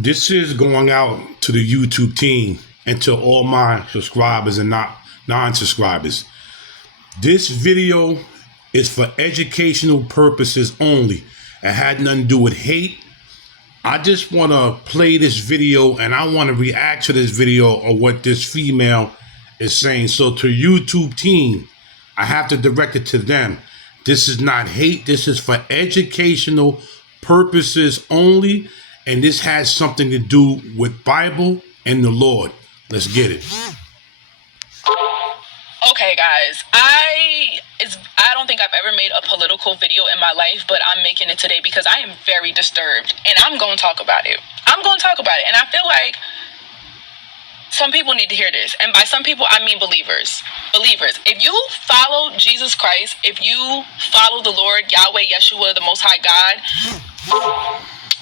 This is going out to the YouTube team and to all my subscribers and not non-subscribers. This video is for educational purposes only. It had nothing to do with hate. I just want to play this video and I want to react to this video or what this female is saying. So to YouTube team, I have to direct it to them. This is not hate. This is for educational purposes only. And this has something to do with Bible and the Lord. Let's get it. Okay, guys, I don't think I've ever made a political video in my life, but I'm making it today because I am very disturbed, and I'm going to talk about it. And I feel like some people need to hear this, and by some people, I mean believers. If you follow Jesus Christ, if you follow the Lord, Yahweh, Yeshua, the Most High God,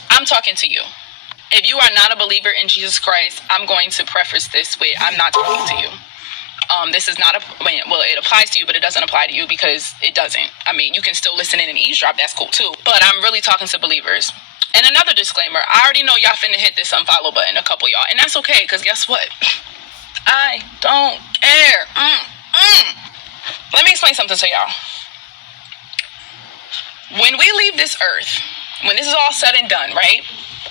I'm talking to you. If you are not a believer in Jesus Christ, I'm going to preface this with, I'm not talking to you. This is not it applies to you, but it doesn't apply to you because it doesn't. I mean, you can still listen in and eavesdrop. That's cool too. But I'm really talking to believers. And another disclaimer, I already know y'all finna hit this unfollow button, a couple y'all. And that's okay, because guess what? I don't care. Let me explain something to y'all. When we leave this earth, when this is all said and done, right?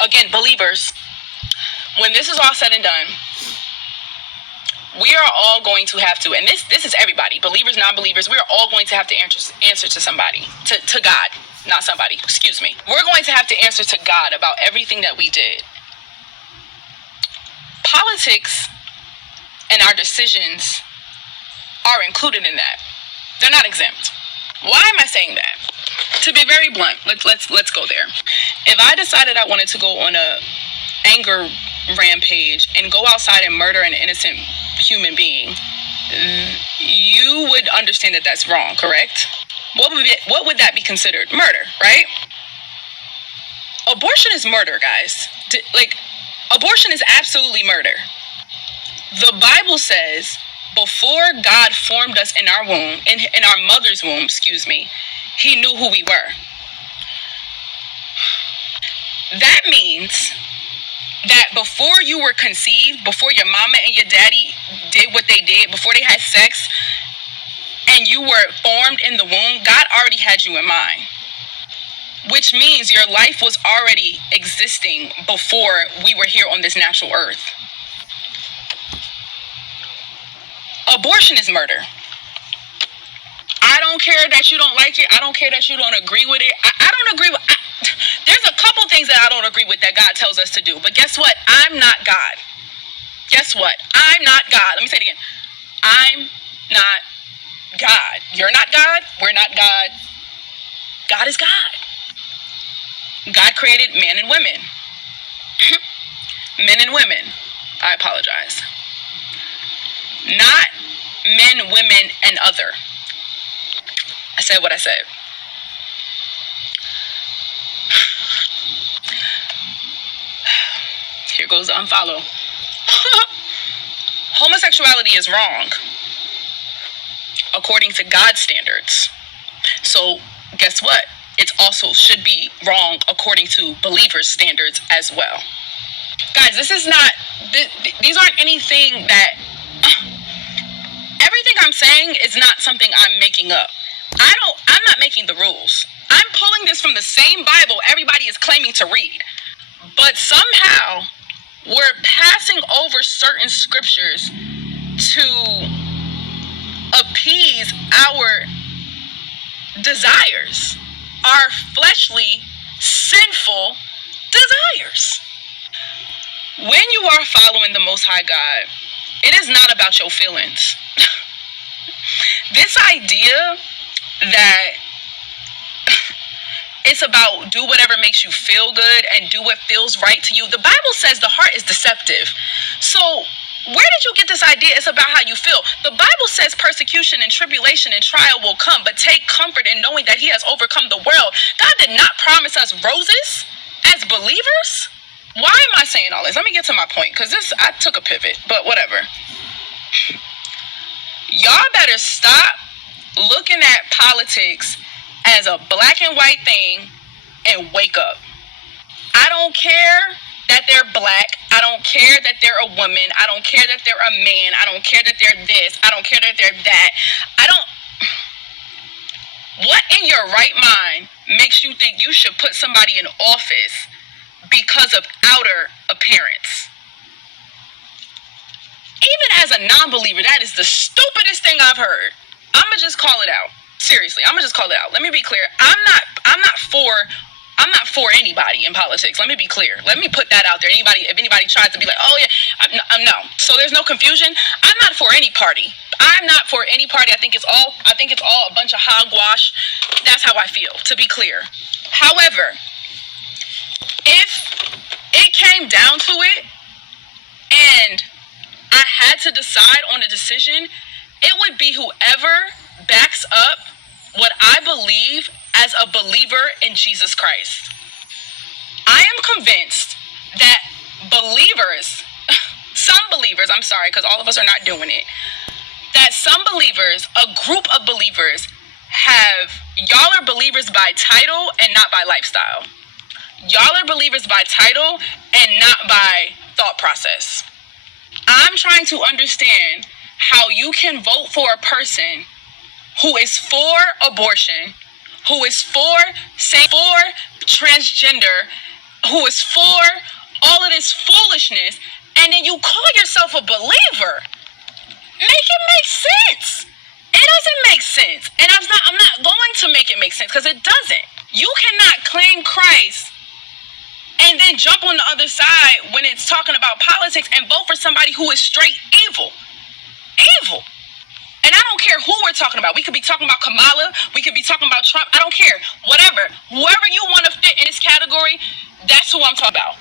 Again, believers, when this is all said and done, we are all going to have to, and this is everybody, believers, non-believers, we're all going to have to answer to somebody, to God, not somebody, excuse me. We're going to have to answer to God about everything that we did. Politics and our decisions are included in that. They're not exempt. Why am I saying that? To be very blunt, let's go there. If I decided I wanted to go on a anger rampage and go outside and murder an innocent human being, you would understand that that's wrong, correct? What would that be considered? Murder, right? Abortion is murder, guys. Abortion is absolutely murder. The Bible says, before God formed us in our womb, in our mother's womb, he knew who we were. That means that before you were conceived, before your mama and your daddy did what they did, before they had sex, and you were formed in the womb, God already had you in mind. Which means your life was already existing before we were here on this natural earth. Abortion is murder. I don't care that you don't like it. I don't care that you don't agree with it. I don't agree with there's a couple things that I don't agree with that God tells us to do. But guess what? I'm not God. Guess what? I'm not God. Let me say it again. I'm not God. You're not God. We're not God. God is God. God created men and women. Men and women. I apologize. Not men, women, and other. I said what I said. Here goes the unfollow. Homosexuality is wrong according to God's standards. So guess what? It also should be wrong according to believers' standards as well. Guys, these aren't anything that, everything I'm saying is not something I'm making up. I'm not making the rules. I'm pulling this from the same Bible everybody is claiming to read. But somehow we're passing over certain scriptures to appease our desires, our fleshly, sinful desires. When you are following the Most High God, it is not about your feelings. This idea that it's about do whatever makes you feel good and do what feels right to you. The Bible says the heart is deceptive. So where did you get this idea? It's about how you feel. The Bible says persecution and tribulation and trial will come, but take comfort in knowing that he has overcome the world. God did not promise us roses as believers. Why am I saying all this? Let me get to my point, because I took a pivot, but whatever. Y'all better stop looking at politics as a black and white thing and wake up. I don't care that they're black. I don't care that they're a woman. I don't care that they're a man. I don't care that they're this. I don't care that they're that. I don't... What in your right mind makes you think you should put somebody in office because of outer appearance? Even as a non-believer, that is the stupidest thing I've heard. I'ma just call it out. Seriously, I'ma just call it out. Let me be clear. I'm not for anybody in politics. Let me be clear. Let me put that out there. If anybody tries to be like, oh yeah, no. So there's no confusion. I'm not for any party. I'm not for any party. I think it's all a bunch of hogwash. That's how I feel, to be clear. However, if it came down to it and I had to decide on a decision, it would be whoever backs up what I believe as a believer in Jesus Christ. I am convinced that some believers, I'm sorry, because all of us are not doing it, that some believers, a group of believers, y'all are believers by title and not by lifestyle. Y'all are believers by title and not by thought process. I'm trying to understand how you can vote for a person who is for abortion, who is for transgender, who is for all of this foolishness, and then you call yourself a believer. Make it make sense. It doesn't make sense. And I'm not going to make it make sense because it doesn't. You cannot claim Christ and then jump on the other side when it's talking about politics and vote for somebody who is straight evil. Evil. And I don't care who we're talking about. We could be talking about Kamala. We could be talking about Trump. I don't care. Whatever. Whoever you want to fit in this category, that's who I'm talking about.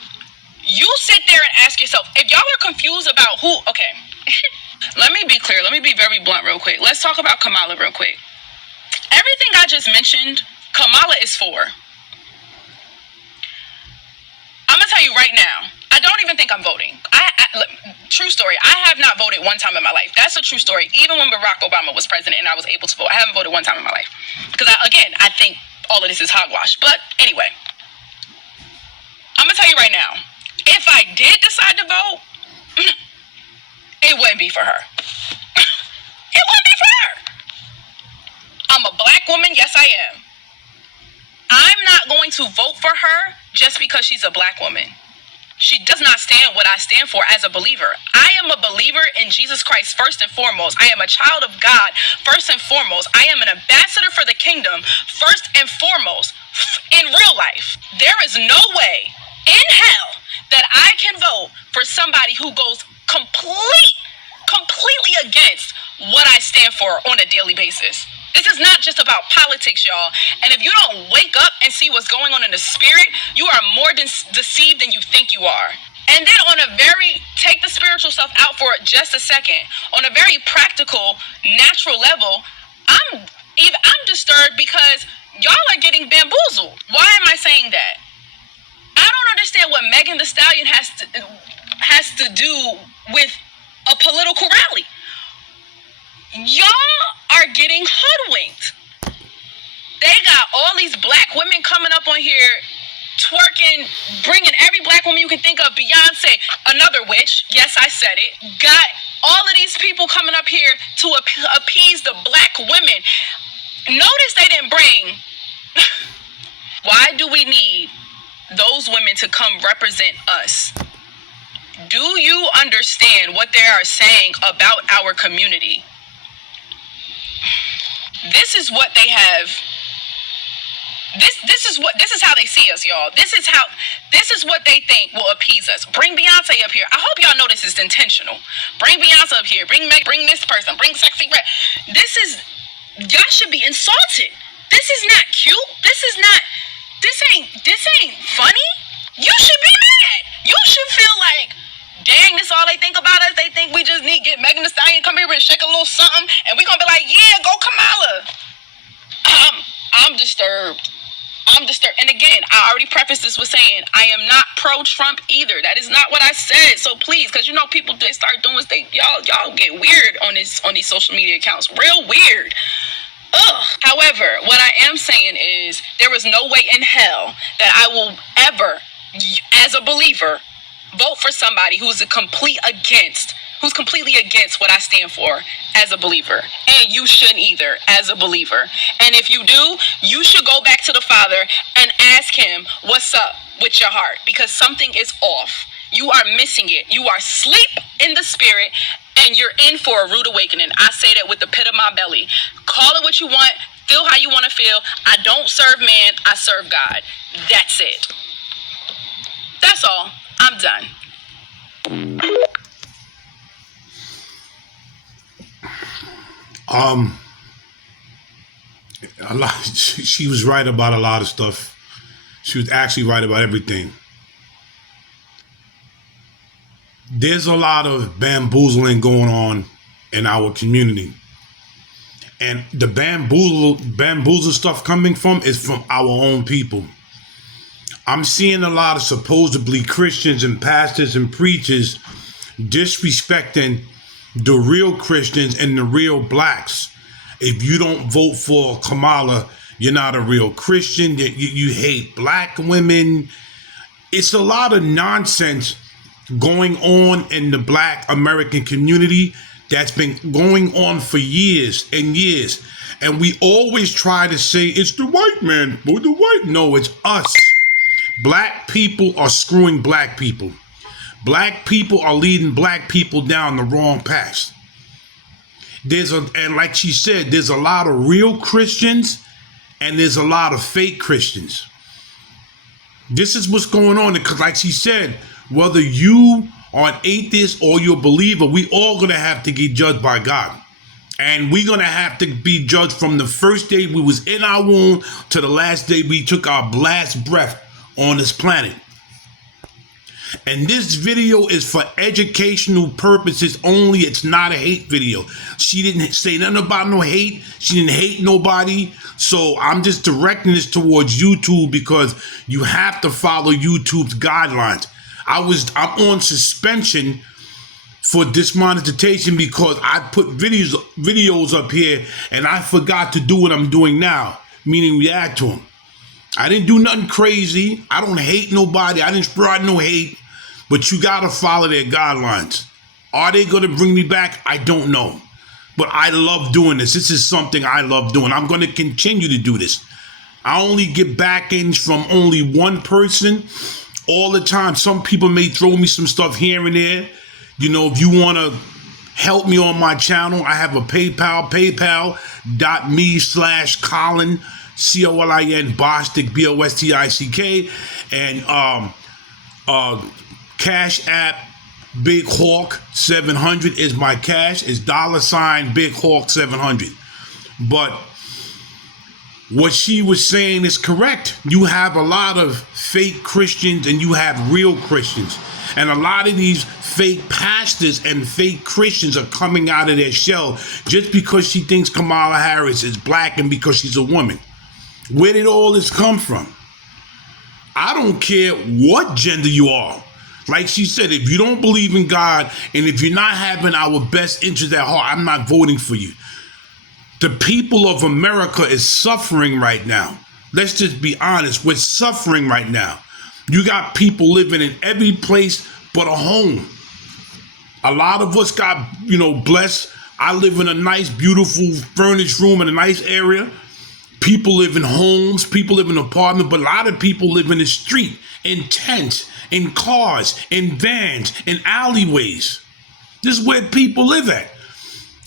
You sit there and ask yourself, if y'all are confused about who, okay, let me be clear. Let me be very blunt real quick. Let's talk about Kamala real quick. Everything I just mentioned, Kamala is for. I'm going to tell you right now, I don't even think I'm voting. True story, I have not voted one time in my life. That's a true story. Even when Barack Obama was president and I was able to vote, I haven't voted one time in my life. Because, I think all of this is hogwash. But anyway, I'm going to tell you right now, if I did decide to vote, it wouldn't be for her. It wouldn't be for her. I'm a black woman. Yes, I am. I'm not going to vote for her just because she's a black woman. She does not stand what I stand for as a believer. I am a believer in Jesus Christ first and foremost. I am a child of God first and foremost. I am an ambassador for the kingdom first and foremost in real life. There is no way in hell that I can vote for somebody who goes completely against what I stand for on a daily basis. This is not just about politics, y'all. And if you don't wake up and see what's going on in the spirit, you are more deceived than you think you are. And then take the spiritual stuff out for just a second. On a very practical, natural level, I'm disturbed because y'all are getting bamboozled. Why am I saying that? I don't understand what Megan Thee Stallion has to do with a political rally. Y'all are getting hoodwinked. They got all these black women coming up on here, twerking, bringing every black woman you can think of. Beyonce, another witch. Yes, I said it. Got all of these people coming up here to appease the black women. Notice they didn't bring... Why do we need those women to come represent us? Do you understand what they are saying about our community? This is what they have. This is how they see us, y'all. This is what they think will appease us. Bring Beyonce up here. I hope y'all know this is intentional. Bring Beyonce up here. Bring this person. Bring Sexy Red. Y'all should be insulted. This is not cute. This ain't funny. You should be mad. You should feel like, dang, this all they think about us. They think we just need to get Megan Thee Stallion come here and shake a little something, and we gonna be like, yeah, go Kamala. I'm disturbed. And again, I already prefaced this with saying I am not pro-Trump either. That is not what I said. So please, because people, they start doing what y'all get weird on these social media accounts. Real weird. Ugh. However, what I am saying is there is no way in hell that I will ever, as a believer, vote for somebody who's completely against what I stand for as a believer. And you shouldn't either as a believer. And if you do, you should go back to the Father and ask him what's up with your heart, because something is off. You are missing it. You are asleep in the spirit, and you're in for a rude awakening. I say that with the pit of my belly. Call it what you want. Feel how you want to feel. I don't serve man. I serve God. That's it. That's all. I'm done. She was right about a lot of stuff. She was actually right about everything. There's a lot of bamboozling going on in our community. And the bamboozle stuff coming from is from our own people. I'm seeing a lot of supposedly Christians and pastors and preachers disrespecting the real Christians and the real blacks. If you don't vote for Kamala, you're not a real Christian. You hate black women. It's a lot of nonsense going on in the black American community that's been going on for years and years. And we always try to say it's the white man or the white. No, it's us. Black people are screwing black people. Black people are leading black people down the wrong path. And like she said, there's a lot of real Christians and there's a lot of fake Christians. This is what's going on, because like she said, whether you are an atheist or you're a believer, we all gonna have to get judged by God. And we're gonna have to be judged from the first day we was in our womb to the last day we took our last breath on this planet. And this video is for educational purposes only. It's not a hate video. She didn't say nothing about no hate. She didn't hate nobody. So I'm just directing this towards YouTube, because you have to follow YouTube's guidelines. I'm on suspension for dismonetization because I put videos up here and I forgot to do what I'm doing now, meaning react to them. I didn't do nothing crazy. I don't hate nobody. I didn't spread no hate. But you got to follow their guidelines. Are they going to bring me back? I don't know. But I love doing this. This is something I love doing. I'm going to continue to do this. I only get back-ends from only one person all the time. Some people may throw me some stuff here and there. You know, if you want to help me on my channel, I have a PayPal, paypal.me/Colin, COLIN, Bostic, BOSTICK, and Cash App, Big Hawk 700 is my cash. It's $ Big Hawk 700. But what she was saying is correct. You have a lot of fake Christians and you have real Christians. And a lot of these fake pastors and fake Christians are coming out of their shell just because she thinks Kamala Harris is black and because she's a woman. Where did all this come from? I don't care what gender you are. Like she said, if you don't believe in God and if you're not having our best interest at heart, I'm not voting for you. The people of America is suffering right now. Let's just be honest. We're suffering right now. You got people living in every place but a home. A lot of us got, blessed. I live in a nice, beautiful, furnished room in a nice area. People live in homes, people live in apartments, but a lot of people live in the street, in tents, in cars, in vans, in alleyways. This is where people live at.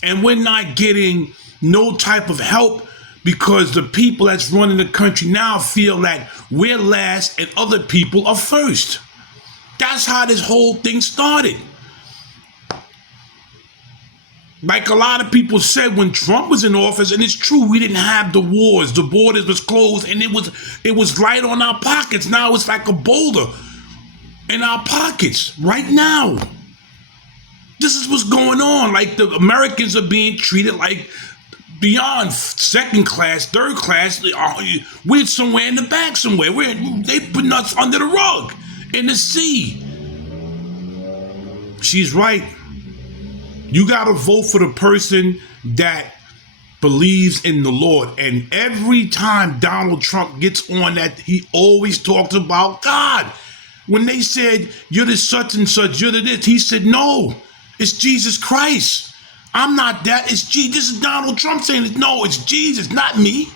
And we're not getting no type of help because the people that's running the country now feel that we're last and other people are first. That's how this whole thing started. Like a lot of people said when Trump was in office, and it's true, we didn't have the wars. The borders was closed, and it was right on our pockets. Now it's like a boulder in our pockets right now. This is what's going on. Like the Americans are being treated like beyond second class, third class. We're somewhere in the back somewhere. They putting us under the rug in the sea. She's right. You got to vote for the person that believes in the Lord. And every time Donald Trump gets on that, he always talks about God. When they said, you're the such and such, you're the this, he said, no, it's Jesus Christ. I'm not that. It's Jesus. This is Donald Trump saying it. No, it's Jesus, not me.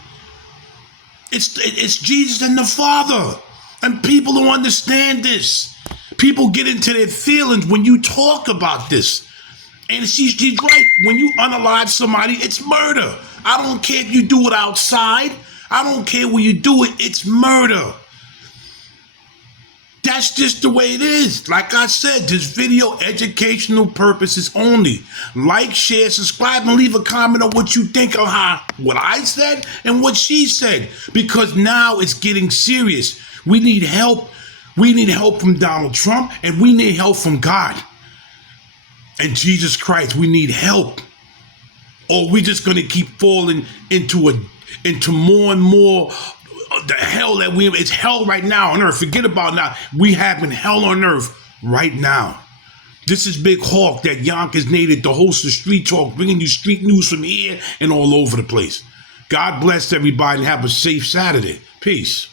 It's Jesus and the Father. And people don't understand this. People get into their feelings when you talk about this. And she's right. When you unalive somebody, it's murder. I don't care if you do it outside. I don't care where you do it. It's murder. That's just the way it is. Like I said, this video, educational purposes only. Like, share, subscribe, and leave a comment on what you think of what I said and what she said. Because now it's getting serious. We need help. We need help from Donald Trump, and we need help from God. And Jesus Christ, we need help. Or we're just going to keep falling into more and more the hell that it's hell right now on earth. Forget about now. We having hell on earth right now. This is Big Hawk, that Yonkers native, the host of Street Talk, bringing you street news from here and all over the place. God bless everybody and have a safe Saturday. Peace.